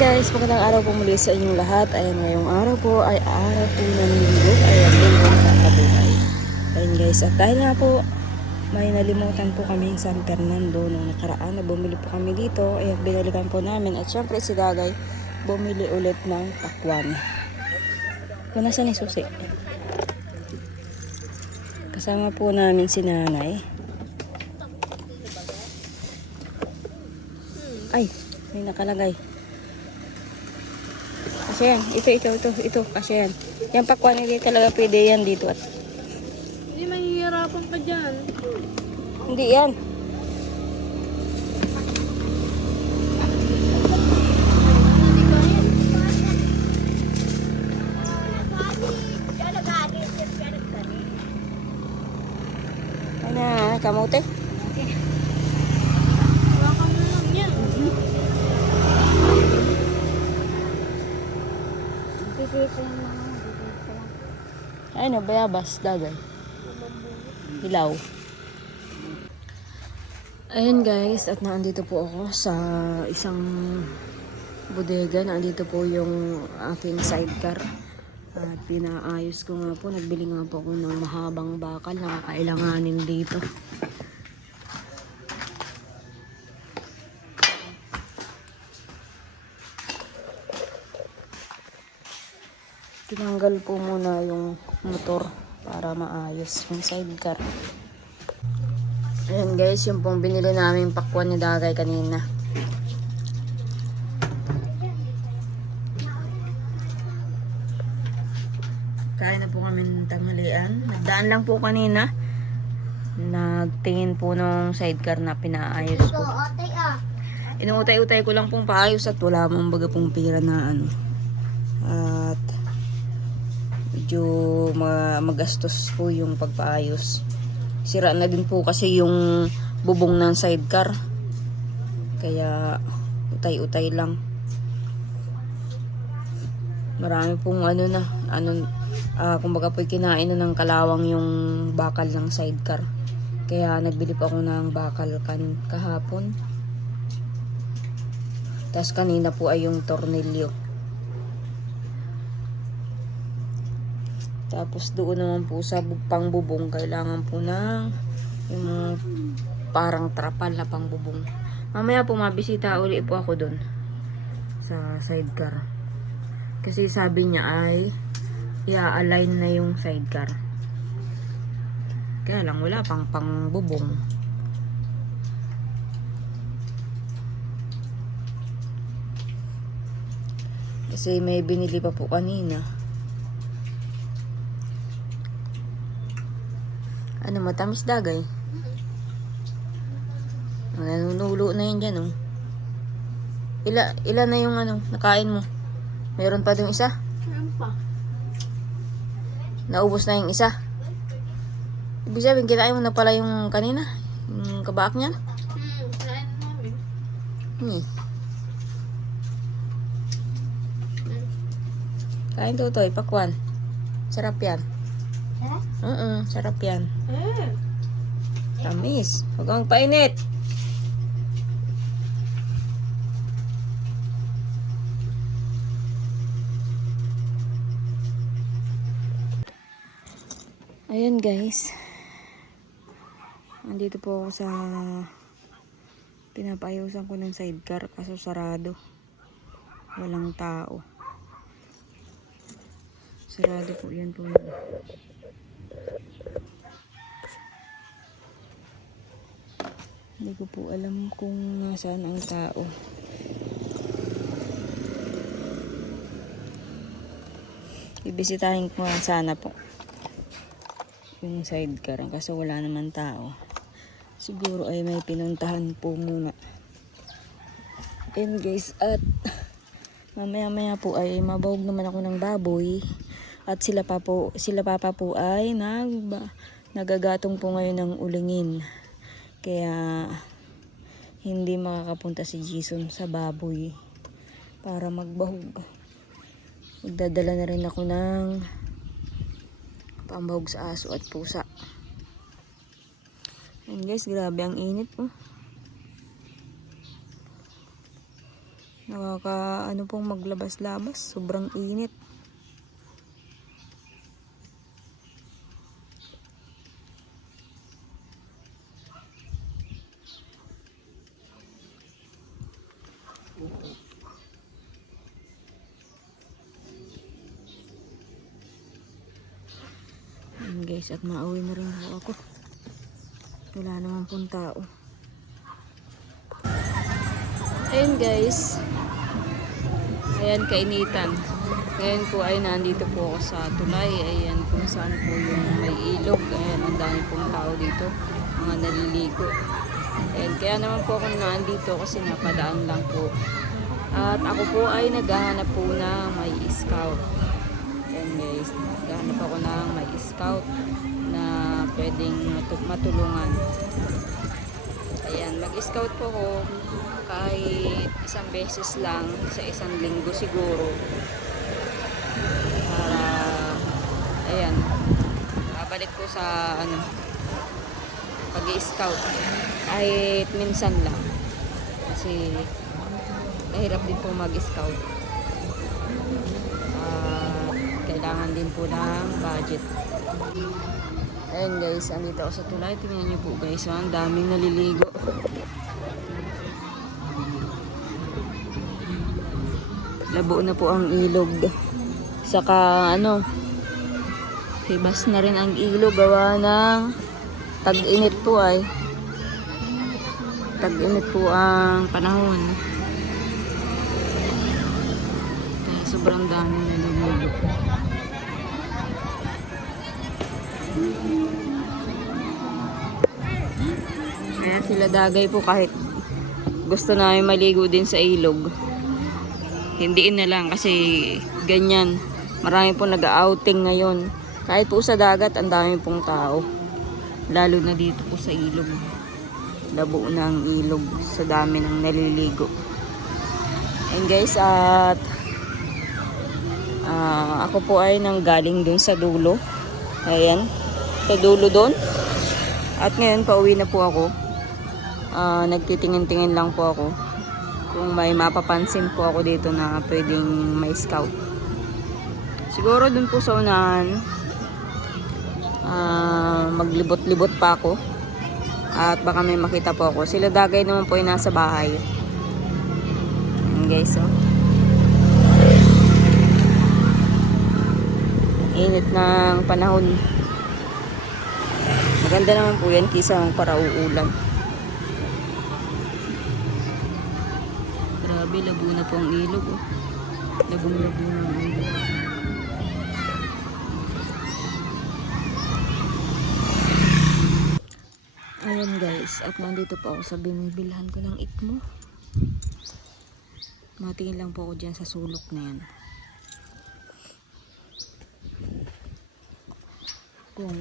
Guys, magandang araw po muli sa inyong lahat. Ayan, ngayong araw po ay araw po ng linggo. Ayan, linggo sa kabuhay. Ayan guys, at dahil nga po may nalimutan po kami sa San Fernando nung nakaraan na bumili po kami dito. Ayan, binalikan po namin. At syempre si Dagay bumili ulit ng pakwan. Kung nasa ni Susi. Kasama po namin si Nanay. Ay, may nakalagay. Kasi yan, ito, kasi yan. Yan pakwan, hindi talaga pwede yan dito. At Hindi, mahihirapan ka dyan. hindi yan. Ay na, kamote. Hawakan mo lang yan. Ano, bayabas, Dagay. Hilaw. Ayan guys, at naandito po ako sa isang bodega. Naandito po yung aking sidecar. At pinaayos ko nga po. Nagbili nga po ako ng mahabang bakal na kakailanganin dito. Tinanggal po muna yung motor para maayos yung sidecar. Ayan guys, yung pong binili namin pakwan ni Dagay kanina. Kain na po kami ng tanghalian. Nagdaan lang po kanina. Nagtingin po nung sidecar na pinaayos ko. Inuutay-utay ko lang pong paayos at wala mong baga pong pira na ano. At medyo magastos po yung pagpaayos. Sira na din po kasi yung bubong ng sidecar. Kaya utay-utay lang. Marami pong kumbaga po kinain na ng kalawang yung bakal ng sidecar. Kaya nagbili po ako ng bakal kahapon. Tapos kanina po ay yung tornilyo. Tapos doon naman po sa pangbubong, kailangan po ng yung parang trapal na pangbubong. Mamaya po mabisita uli po ako doon sa sidecar. Kasi sabi niya ay i-align na yung sidecar. Kaya lang wala pang pangbubong. Kasi may binili pa po kanina. Ano, matamis, Dagay? Nanunulo na yun dyan, oh. Ilan na yung nakain mo? Meron pa yung isa? Meron pa. Naubos na yung isa? Ibig sabihin, kinain mo na pala yung kanina? Yung kabaak niyan? Kain namin. Kain tutoy, pakwan. Sarap yan. Sarap yan. Tamis. Huwag kang painit. Ayan guys. Nandito po ako sa pinapaayusan ko ng sidecar kaso sarado. Walang tao. Sarado po yan po. Hindi ko po alam kung nasaan ang tao. Ibisitahin ko sana po yung sidecar kasi wala naman tao. Siguro ay may pinuntahan po muna. And guys, at mamaya po ay mabawag naman ako ng baboy. At sila papa po ay nagagatong po ngayon ng ulingin. Kaya hindi makakapunta si Jason sa baboy para magbahog. Magdadala na rin ako ng pambahog sa aso at pusa. And guys, grabe ang init. Ano pong maglabas-labas. Sobrang init. Ayan guys, at mauwi na rin ako. Wala naman pong tao. Ayun guys. Ayan, kainitan. Ngayon po ay nandito po ako sa tulay. Ayan kung saan po yung may ilog. Ayan, ang dami pong tao dito. Mga naliligo. Ayan, kaya naman po ako nandito kasi napadaan lang po. At ako po ay naghahanap po na may scout. Ayan guys, naghahanap ako ng may scout na pwedeng matulungan. Ayan, mag-scout po ako kahit isang beses lang sa isang linggo siguro. Para, ayan, babalik po sa pag-i-scout kahit minsan lang. Kasi mahirap din po mag-scout. Kailangan din po ng budget. Ayan guys, andito ako sa tulay. Tingnan niyo po guys, ang daming naliligo. Labo na po ang ilog. Saka hibas na rin ang ilog gawa ng tag-init po ay. Tag-init po ang panahon. Kaya sobrang daming naliligo. Kaya sila dagay po kahit gusto namin maligo din sa ilog. Hindiin na lang kasi ganyan. Marami po nag-outing ngayon. Kahit po sa dagat, ang dami pong tao. Lalo na dito po sa ilog. Labo na ang ilog sa dami ng naliligo. And guys, at ako po ay nanggaling dun sa dulo. Ayan. Sa dulo dun. At ngayon, pauwi na po ako. Nagtitingin-tingin lang po ako. Kung may mapapansin po ako dito na pwedeng may scout. Siguro dun po sa unahan, maglibot-libot pa ako. At baka may makita po ako. Sila dagay naman po yung nasa bahay. Ayan guys, oh. Init ng panahon. Maganda naman po yan kisa para uulan. Grabe, labo na po ang ilog. Oh. Labong-labo na ang ilog. Ayan guys, at nandito po ako sa binibilhan ko ng ikmo. Matingin lang po ako dyan sa sulok na yan. Kung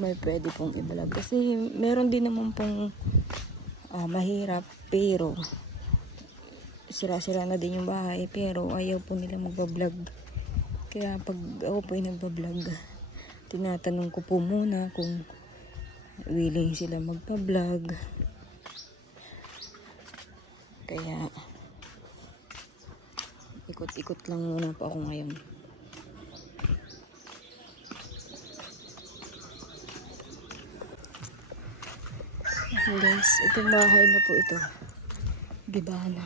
may pwede pong ibalag. Kasi meron din naman pong mahirap, pero sira-sira na din yung bahay, pero ayaw po nila magbablog. Kaya pag ako po ay nagbablog, tinatanong ko po muna kung willing sila magpa-vlog. Kaya ikot-ikot lang muna po ako ngayon. Guys, itong bahay na po ito. Gibana.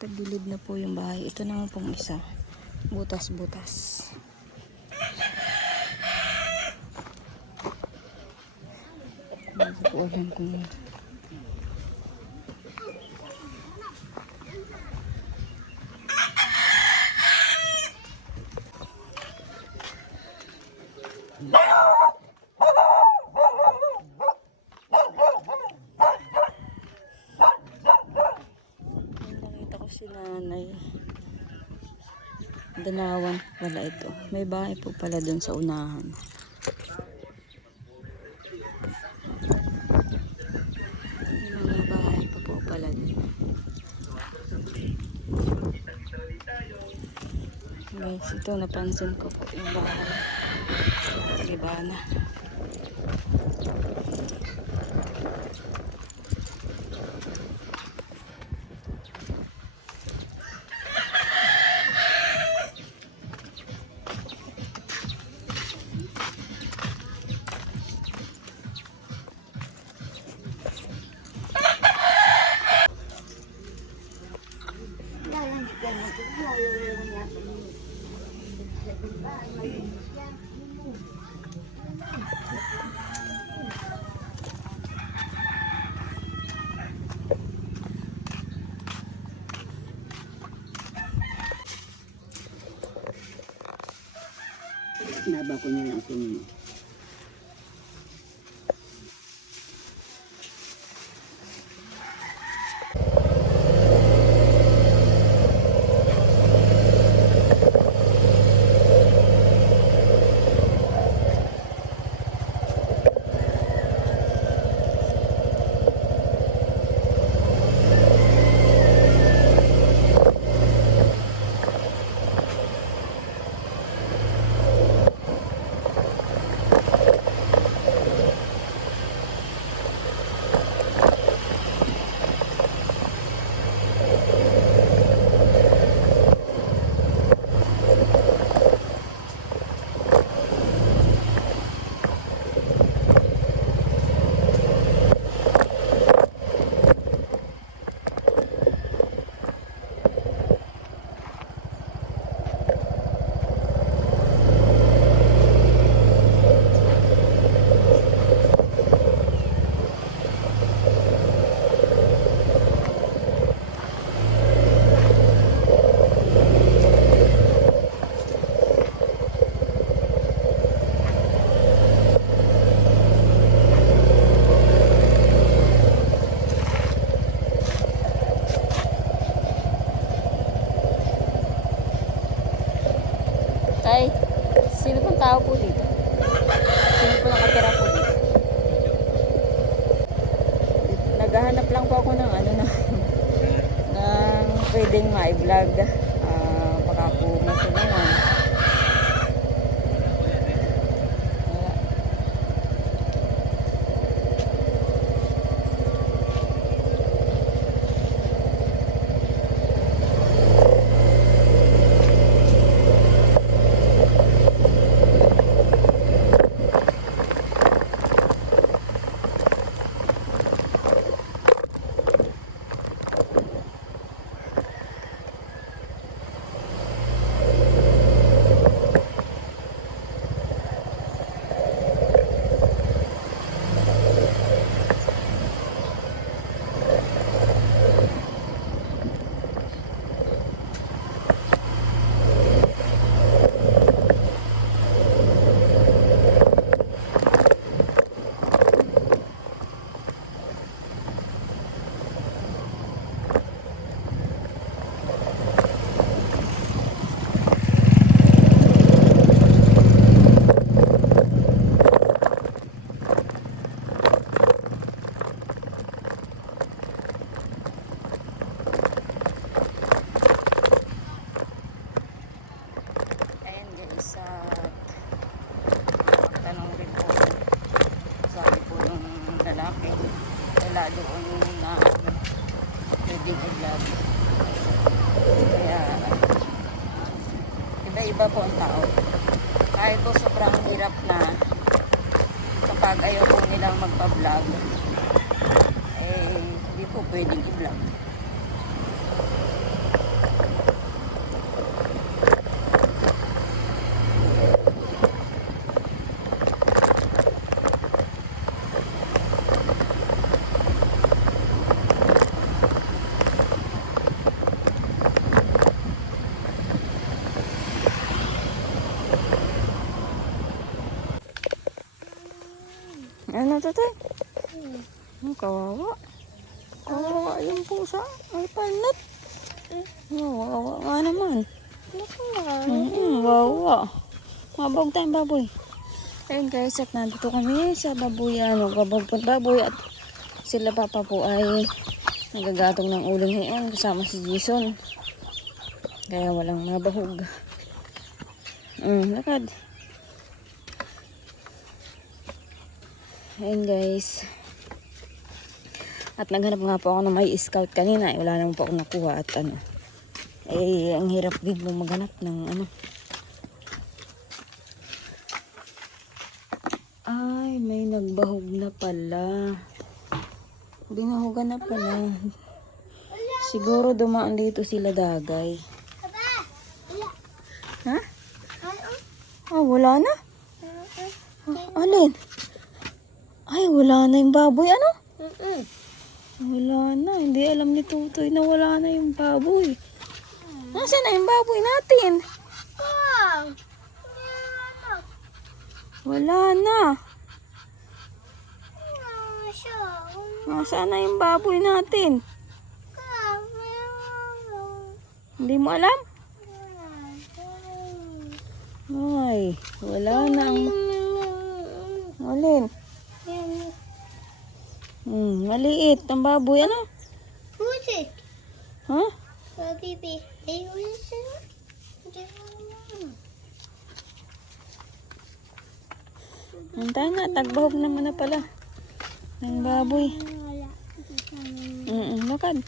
Tagilid na po yung bahay. Ito naman pong isa. Butas-butas. Hindi ko alam kung nakita ko si nanay. Danawan wala ito. May bahay po pala dun sa unahan. May mga bahay pa po pala dun. Guys, ito napansin ko po yung baka libana. Naba ko niya lang ito niyo. Tay, sino pong tao po dito? Sino po nakatira po dito? Naghahanap lang po ako ng ano na ng pwedeng ma-vlog. Baka po matulungan. Wala. Ayan guys, tanong rin po, sabi po ng lalaki, wala doon na pwedeng i-vlog. Kaya, iba-iba po ang tao. Kahit po sobrang hirap na kapag ayaw po nilang magpa-vlog, eh, hindi po pwedeng i-vlog. Ano to, tay? Kawawa. Kawawa yung pusa. Ay, panat. Kawawa nga naman. Wawa. Mabog tayong baboy. Ayun guys, at nandito kami sa baboyan. Gabagpot baboy at sila papa po ay nagagatong ng ulo ngayon kasama si Jason. Kaya walang mabahog. Lakad. Ayan guys. At naghanap nga po ako ng may scout kanina. Wala naman po ako nakuha at ano. Ang hirap din mo maghanap ng ano. Ay, may nagbahog na pala. Binahogan na pala. Siguro dumaan dito sila dagay. Ha? Wala na? Alin? Ay, wala na yung baboy. Ano? Wala na. Hindi alam ni Tutoy na wala na yung baboy. Nasaan na yung baboy natin? Wala na. Nasaan na yung baboy natin? Hindi mo alam? Ay, wala na ang... Alin? Maliit ang baboy. Ano? Pusit. Ha? Baby. Hintay na, tagbahog naman na pala. Ang baboy. Lakad.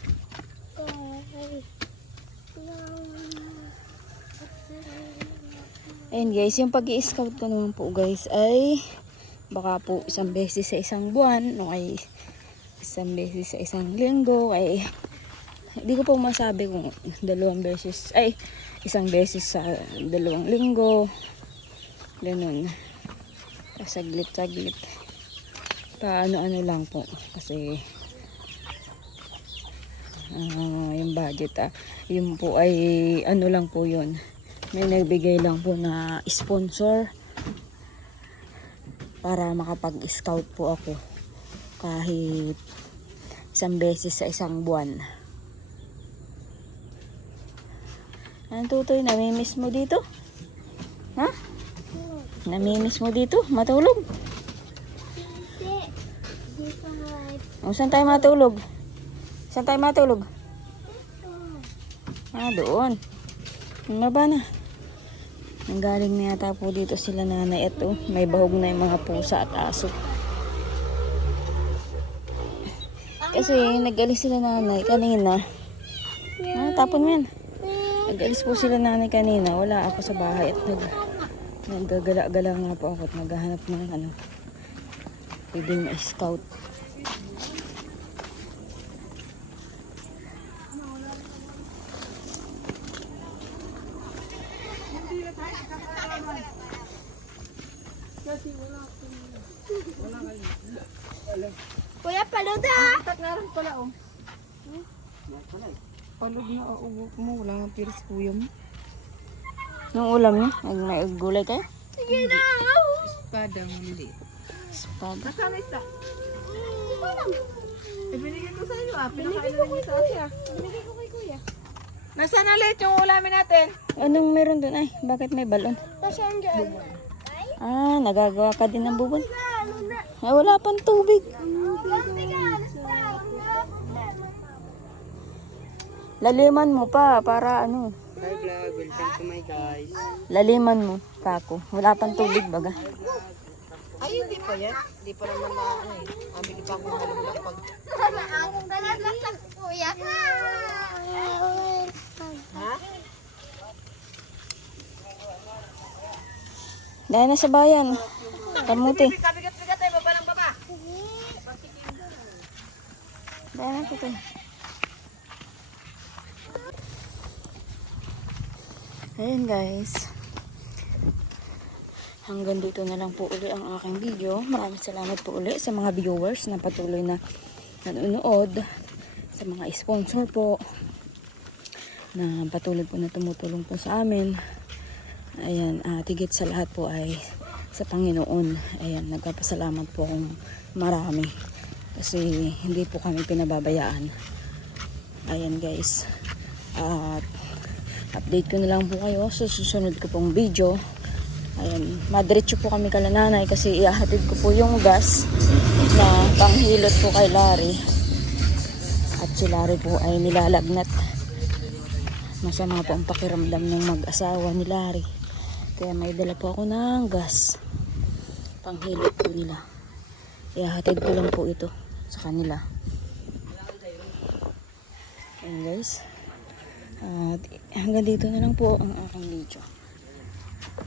Ayun guys, yung pag-i-scout ko naman po guys ay baka po isang beses sa isang buwan o ay isang beses sa isang linggo ay hindi ko po masabi kung dalawang beses ay isang beses sa 2 linggo ganun. Saglit paano-ano lang po kasi yung budget yun po ay ano lang po yun, may nagbigay lang po na sponsor para makapag-scout po ako kahit isang beses sa isang buwan. Ang Tutoy, namimiss mo dito? Ha? Namimiss mo dito? Matulog? Saan tayo matulog? Saan tayo matulog? Doon. Maba na. Nanggaling na yata po dito sila nanay. Ito, may bahog na yung mga pusa at aso. Kasi nag-alis sila nanay kanina. Tapon mo yan. Nag-alis po sila nanay kanina. Wala ako sa bahay at naggagala-gala nga po ako at naghahanap ng ano. Pwedeng ma-scout. Kuya, paluda! Naran pala Palog na uwok mo. Wala nga piris kuya mo. Nung ulam niya? May gulay kayo? Sige na! Espada mo nili. Espada. Nasaan na isda? Binigay ko sa iyo Pinakain na rin sa Asya. Binigay ko kay kuya. Nasaan ulit yung ulamin natin? Anong meron dun? Ay, bakit may balon? Nasaan dyan? Nagagawa ka din ng bubon. Ay, wala pang tubig. Laliman mo pa para ano. Hi vlog, welcome to my guys. Laliman mo, kako. Wala pang tubig baga. Ay, hindi pa yan. Hindi pa naman na ano eh. Bili pa ako ng malulak pag... Akong dalaga sa kuya. Ha? Dahil na sa bayan. Kamuti. Kabigat-bigat tayo, baba ng baba. Dahil na ito. Ayan guys. Hanggang dito na lang po uli ang aking video. Maraming salamat po uli sa mga viewers na patuloy na nanonood. Sa mga sponsor po na patuloy po na tumutulong po sa amin. Ayan, tigit sa lahat po ay sa Panginoon. Ayan, nagpapasalamat po akong marami. Kasi hindi po kami pinababayaan. Ayan guys. At update ko na lang po kayo sa susunod ko pong video. Ayan, madiretso po kami kala nanay kasi ihahatid ko po yung gas na panghilot po kay Larry. At si Larry po ay nilalagnat. Masama po ang pakiramdam ng mag-asawa ni Larry. Kaya may dala po ako ng gas. Panghilot po nila. Ihahatid ko lang po ito sa kanila. Ayan guys. At hanggang dito na lang po ang aking video.